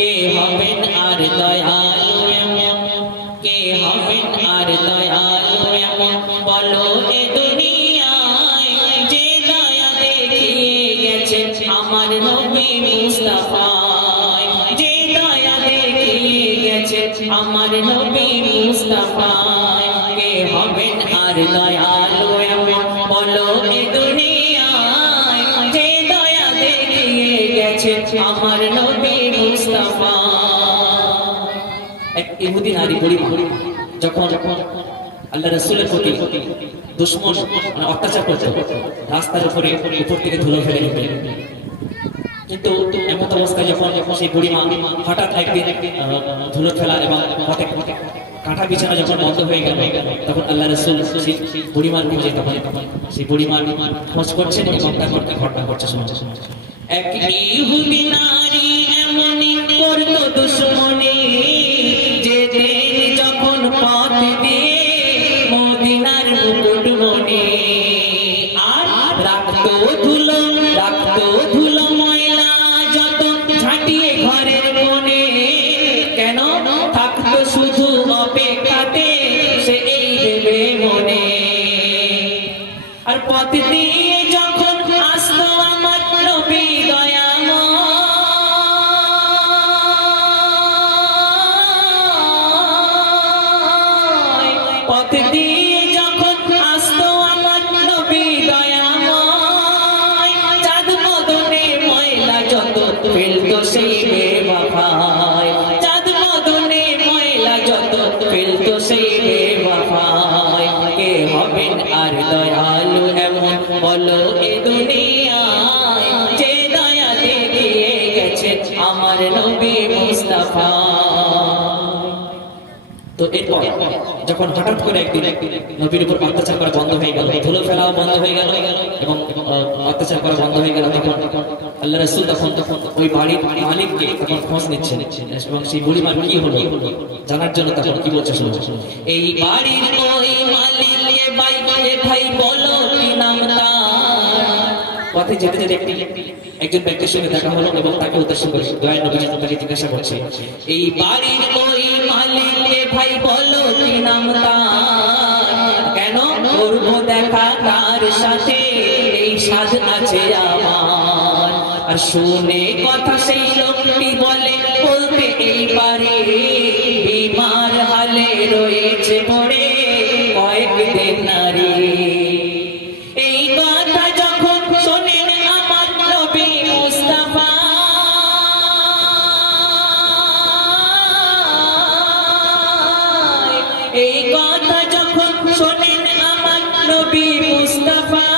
কে হবেন আর দয়ালু এমন, কে হবেন আর দয়ালু এমন, বলো এ দুনিয়ায় যে দয়া দেখিয়ে গেছে আমার নবী মুস্তাফায়, যে দয়া দেখিয়ে গেছে আমার নবী মুস্তাফায়। কে হবেন আর দয়ালু এমন, বলো এ দুনিয়ায় যে দয়া দেখিয়ে গেছে আমার নবী মুস্তাফা। এক ইহুদি নারী গরিব যখন আল্লাহ রাসূলের প্রতি দুশমন অত্যাচার করত, রাস্তার উপরে উপর থেকে ধুলো ফেলে দিতেন। কিন্তু এমন অবস্থায় যখন সেই বুড়িমা হঠাৎ একদিন ধুলো ফেলা এবং পথে কাঁটা বিছানা যখন বন্ধ হয়ে গেল, তখন আল্লাহ রাসূল সেই বুড়িমার খোঁজে, তখন সেই বুড়িমার খোঁজ করছেন এবং তারপর কি ঘটনা ঘটছে শুনছে। এক ইহুদি নারী এমনই করত দুশমনি, যেতেন যখন পথ দিয়ে মদিনার মুকুটমণি, আর রাখতো ধুলো ময়লা যত ঝাঁটিয়ে ঘরের কোণে, কেন থাকতো শুধু অপেক্ষাতে সে এই ভেবে মনে। আর পথ দিয়ে যখন আসতো আমার নবী দয়াময়, পথ দিয়ে যখন আসতো আমার নবী দয়াময়, চাঁদ বদনে ময়লা যত ফেলতো সেই বেওয়াফায়, চাঁদ বদনে ময়লা যত ফেলতো সেই বেওয়াফায়। কে হবেন আর দয়ালু এমন, বলো এ দুনিয়ায় যে দয়া দেখিয়ে গেছে আমার নবী মুস্তাফা। তো এরপর যখন হঠাৎ করে একদিন নবীর উপর অত্যাচার করা বন্ধ হয়ে গেল, ধুলো ফেলাও বন্ধ হয়ে গেল এবং অত্যাচার করা বন্ধ হয়ে গেল, তখন আল্লাহ রাসূল তখন ওই বাড়ির মালিককে তখন খোঁজ নিচ্ছেন এবং সেই বুড়িমার কি হলো জানার জন্য তখন কি বলছে শুনুন। এই বাড়ির ওই মালিককে ভাই বলো কি নাম তার। পথে যেতে যেতে একজন ব্যক্তির সঙ্গে দেখা হলো এবং তাকে উদ্দেশ্য করে দয়ার নবী তাকে জিজ্ঞাসা করছে, এই বাড়ির ওই মালিককে ভাই বলো কি নাম তার, কেন করব দেখা তার সাথে এই সাজ আছে আমার। আর শুনে কথা সেই লোকটি বলে, বলতে এই পারে বিমার হালে রয়েছে পড়ে কয়েকদিন নারী। এই কথা যখন শোনেন আমার নবী মুস্তাফা, এই কথা যখন শোনেন আমার নবী মুস্তাফা,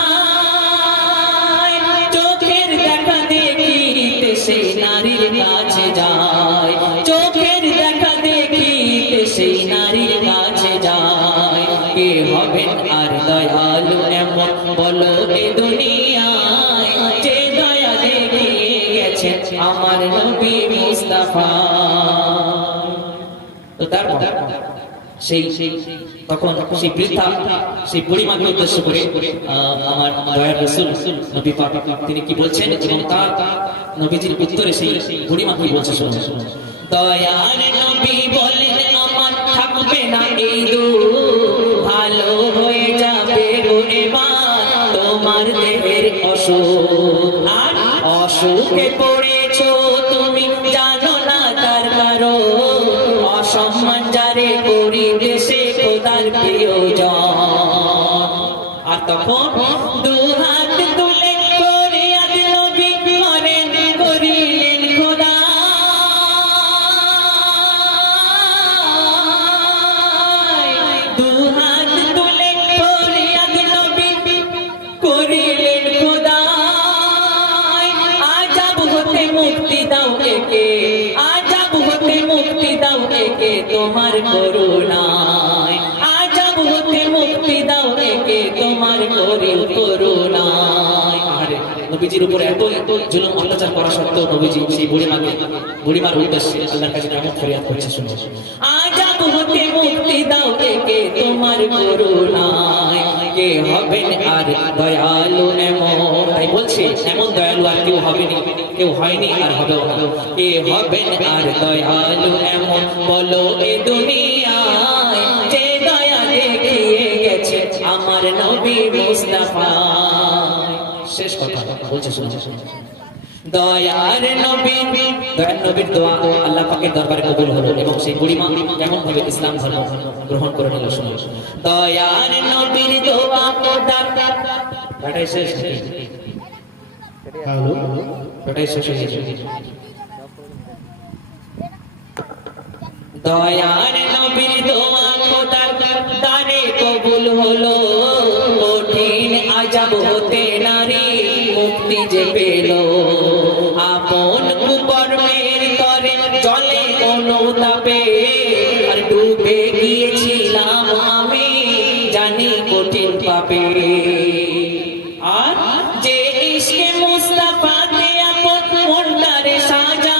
চোখের দেখা দেখিতে সেই নারীর কাছে যায়, চোখের দেখা দেখিতে সেই নারীর কাছে যায়। কে হবেন আর দয়ালু এমন, বলো এ দুনিয়ায় যে দয়া দেখিয়ে গেছে আমার নবী মুস্তাফা। তো তারপর সেই তখন সেই বৃদ্ধা সেই বুড়িমাকে উদ্দেশ্য করে আমার দয়ার রাসূল নবী পাক তিনি কি বলছেন এবং তার নবীজির উত্তরে সেই বুড়িমা কি বলছে শুনুন। দয়ার নবী বলেন আমার থাকবে না এই দুঃখ, ভালো হয়ে যাবে গো এবার তোমার দেহের অসুখ। আর অসুখে পড়েছো তুমি জানো না তার কারণ, অসম্মান যারে করিবে সে খোদার প্রিয়জন। আর তখন দু হাত তুলে ফরিয়াদ নবী করেন করিলেন খোদা, দু হাত তুলে ফরিয়াদ নবী করিলেন খোদা। আজাব হতে মুক্তি দাও একে, আজাব হতে মুক্তি দাও একে তোমার করুণায়, আজাব হতে মুক্তি দাও একে তোমার করুণায়। আরে নবীজির উপর এত জুলুম অত্যাচার করা সত্ত্বেও নবীজি সেই বুড়িমার উদ্দেশ্যে আল্লাহর কাছে কেমন ফরিয়াদ করছে শুনুন। আজাব হতে মুক্তি দাও একে তোমার করুণায়, কে হবেন আর দয়ালু এমন, তাই বলছে এমন দয়ালু আর কেউ হবেনি, কেউ হয়নি আর হবেও না। কে হবেন আর দয়ালু এমন, বলো এ দুনিয়ায় যে দয়া দেখিয়ে গেছে আমার নবী মুস্তাফা। শেষ কথা বলছে, শুনছে দয়ার নবী, দয়ার নবীর দোয়া আল্লাহ পাকের দরবারে কবুল হলো এবং সেই বুড়িমা কেমন ভাবে ইসলাম ধর্ম গ্রহণ করে নিল। শুনুন, দয়ার নবীর দোয়া প্রদান, এটাই শেষ, এটাই শেষ হয়ে গেছে। দয়ার নবীর দোয়া খোদার দারে কবুল হলো, কঠিন আযাব হতে নারী মুক্তি যে পেল। আপন কুকর্মের তরে জলে অনুতাপে আর ডুবে গিয়েছিলাম আমি জানি কঠিন পাপে। আর যে ইশকে মুস্তাফাতে আপন মনটারে সাজা,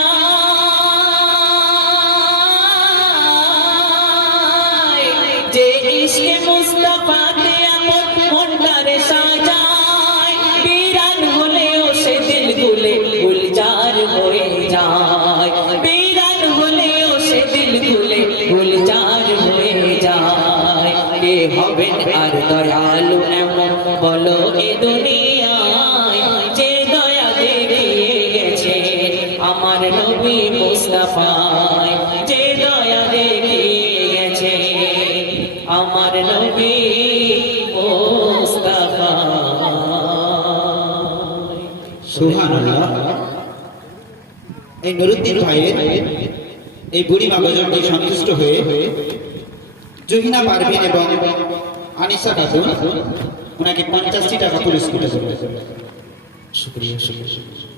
যে ইশকে মুস্তাফাতে আপন মনটারে সাজায়, বিরান হলেও সে দিল গুলে গুলজার হয়ে যায়, বিরান হলেও সে দিল গুলে গুলজার হয়ে যায়। কে হবেন আর দয়ালু এমন, বলো এ দুনিয়ায় যে দয়া দেখিয়ে গেছে আমার নবী মুস্তাফায়, যে দয়া দেখিয়ে গেছে আমার নবী মুস্তাফা। সুবহানাল্লাহ। এই নুরুদ্দিন ভাইয়ের এই বুড়িমা গজলটি সন্তুষ্ট হয়ে জহিনা পারভিন এবং আনিসা খাতুন ওনাকে 50টি টাকা পুরস্কৃত করলেন। শুকরিয়া, শুকরিয়া।